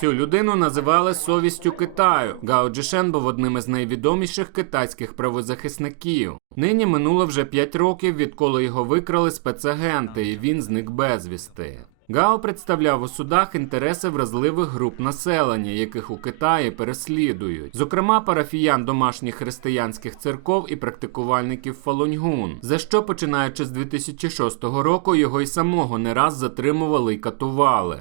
Цю людину називали совістю Китаю. Гао Джишен був одним із найвідоміших китайських правозахисників. Нині минуло вже 5 років, відколи його викрали спецагенти, і він зник безвісти. Гао представляв у судах інтереси вразливих груп населення, яких у Китаї переслідують, зокрема парафіян домашніх християнських церков і практикувальників Фалуньгун, за що, починаючи з 2006 року, його й самого не раз затримували й катували.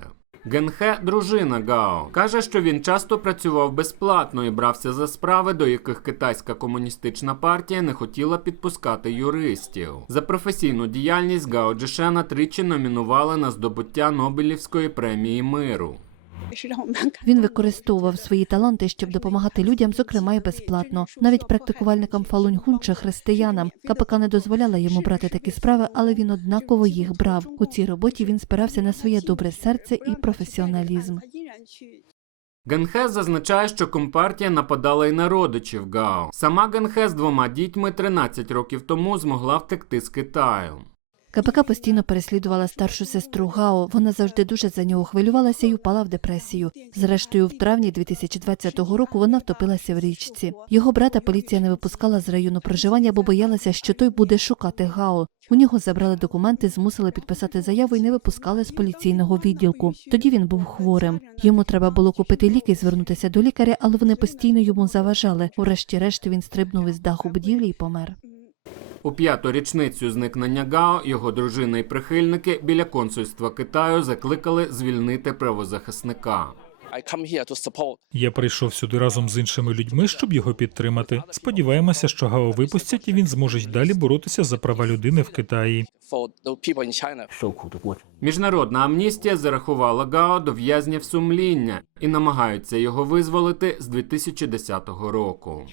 Генхе, дружина Гао, каже, що він часто працював безплатно і брався за справи, до яких китайська комуністична партія не хотіла підпускати юристів. За професійну діяльність Гао Джишена тричі номінували на здобуття Нобелівської премії миру. Він використовував свої таланти, щоб допомагати людям, зокрема й безплатно. Навіть практикувальникам фалуньгун чи християнам КПК не дозволяла йому брати такі справи, але він однаково їх брав. У цій роботі він спирався на своє добре серце і професіоналізм. Генхес зазначає, що компартія нападала й на родичів Гао. Сама Генхе з двома дітьми 13 років тому змогла втекти з Китаю. КПК постійно переслідувала старшу сестру Гао. Вона завжди дуже за нього хвилювалася і впала в депресію. Зрештою, в травні 2020 року вона втопилася в річці. Його брата поліція не випускала з району проживання, бо боялася, що той буде шукати Гао. У нього забрали документи, змусили підписати заяву і не випускали з поліційного відділку. Тоді він був хворим. Йому треба було купити ліки звернутися до лікаря, але вони постійно йому заважали. Урешті-решт він стрибнув із даху будівлі і помер. У п'яту річницю зникнення Гао його дружина і прихильники біля консульства Китаю закликали звільнити правозахисника. Я прийшов сюди разом з іншими людьми, щоб його підтримати. Сподіваємося, що Гао випустять і він зможе й далі боротися за права людини в Китаї. Міжнародна амністія зарахувала Гао до в'язнів сумління і намагаються його визволити з 2010 року.